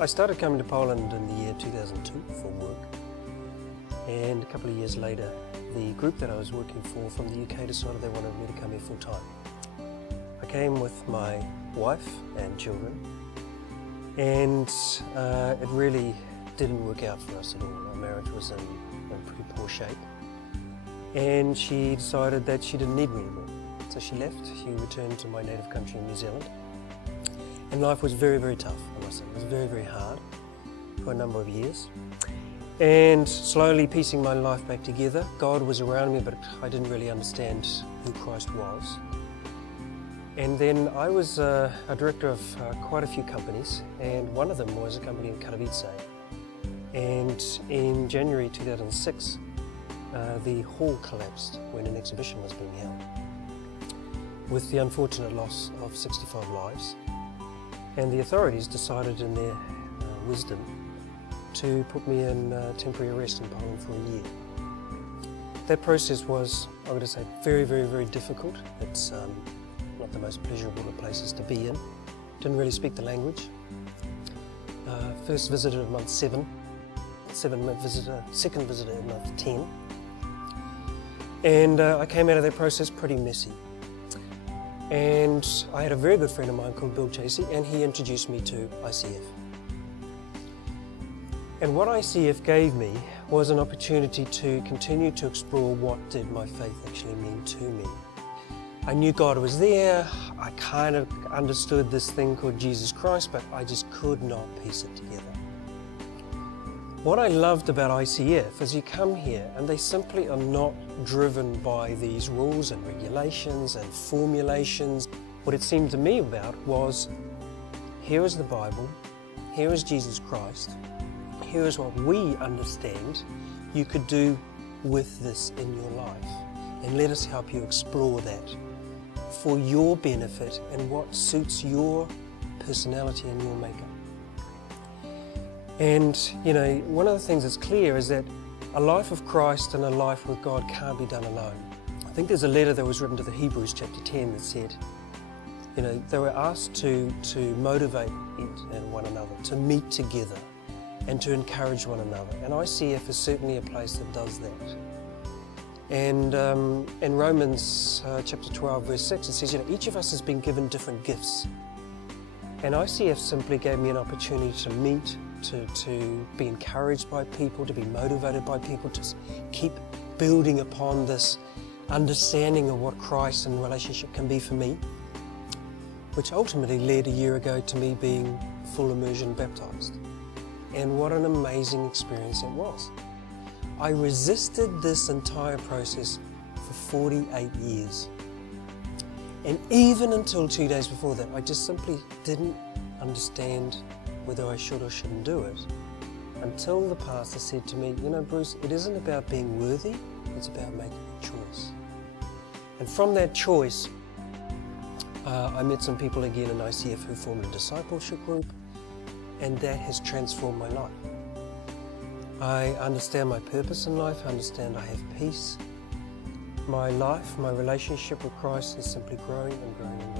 I started coming to Poland in the year 2002 for work, and a couple of years later the group that I was working for from the UK decided they wanted me to come here full time. I came with my wife and children, and it really didn't work out for us at all. Our marriage was in pretty poor shape, and she decided that she didn't need me anymore. So she left, she returned to my native country in New Zealand. And life was very, very tough, I must say. It was very, very hard for a number of years. And slowly piecing my life back together, God was around me, but I didn't really understand who Christ was. And then I was a director of quite a few companies, and one of them was a company in Katowice. And in January 2006, the hall collapsed when an exhibition was being held, with the unfortunate loss of 65 lives. And the authorities decided in their wisdom to put me in temporary arrest in Poland for a year. That process was, I'm going to say, very, very, very difficult. It's not the most pleasurable of places to be in. Didn't really speak the language. First visitor at month 7, second visitor at month 10. And I came out of that process pretty messy. And I had a very good friend of mine called Bill Chasey, and he introduced me to ICF. And what ICF gave me was an opportunity to continue to explore what did my faith actually mean to me. I knew God was there, I kind of understood this thing called Jesus Christ, but I just could not piece it together. What I loved about ICF is you come here and they simply are not driven by these rules and regulations and formulations. What it seemed to me about was, here is the Bible, here is Jesus Christ, here is what we understand you could do with this in your life, and let us help you explore that for your benefit and what suits your personality and your makeup. And, you know, one of the things that's clear is that a life of Christ and a life with God can't be done alone. I think there's a letter that was written to the Hebrews chapter 10 that said, you know, they were asked to motivate it and one another, to meet together and to encourage one another. And ICF is certainly a place that does that. And in Romans chapter 12 verse 6 it says, you know, each of us has been given different gifts. And ICF simply gave me an opportunity to meet, to be encouraged by people, to be motivated by people, to keep building upon this understanding of what Christ and relationship can be for me, which ultimately led a year ago to me being full immersion baptized. And what an amazing experience it was. I resisted this entire process for 48 years. And even until 2 days before that, I just simply didn't understand whether I should or shouldn't do it, until the pastor said to me, you know, Bruce, it isn't about being worthy, it's about making a choice. And from that choice, I met some people again in ICF who formed a discipleship group, and that has transformed my life. I understand my purpose in life, I understand I have peace. My life, my relationship with Christ is simply growing and growing and growing.